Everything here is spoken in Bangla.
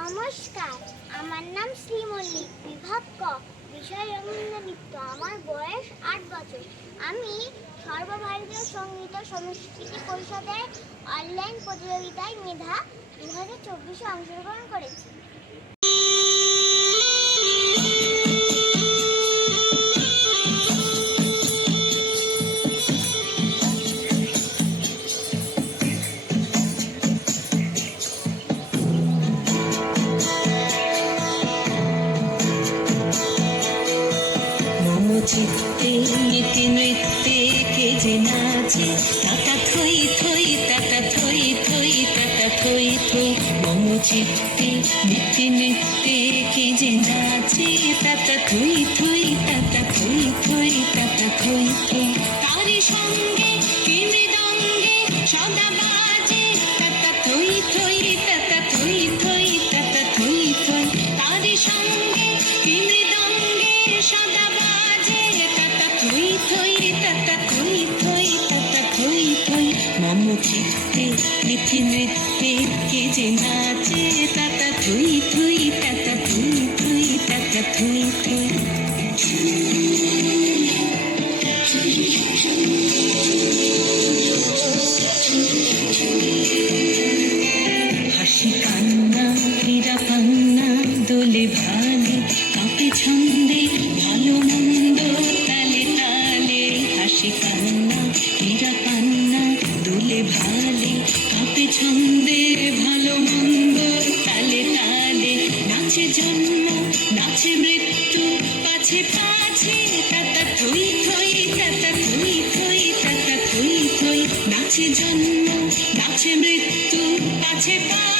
নমস্কার। আমার নাম শ্রীমল্লিক, বিভাগ ক, বিষয় রবীন্দ্রনৃত্য আমার বয়স আট বছর। আমি সর্বভারতীয় সংগীত সংস্কৃতি পরিষদের অনলাইন প্রতিযোগিতায় মেধা দু হাজার চব্বিশে অংশগ্রহণ করেছি। নাচে তাতা থই থই তাতা থই থই তাতা থই থই। মম চিত্তে নীতি নৃত্যে কে যে নাচে। তাতা থই থই তাতা থই থই তাতা থই থই। তারি সঙ্গে কি মৃদঙ্গে সদা বাজে। তাতা থই থই তাতা থই থই তাতা থই থই। তারি সঙ্গে মম চিত্তে নিথি নৃত্যে কে যে নাচে জন্ম নাচে মৃত্যু, পাছে পাছে, তাতা থই থই, তাতা থই থই, তাতা থই থই। নাচে জন্ম নাচে মৃত্যু, পাছে পাছে।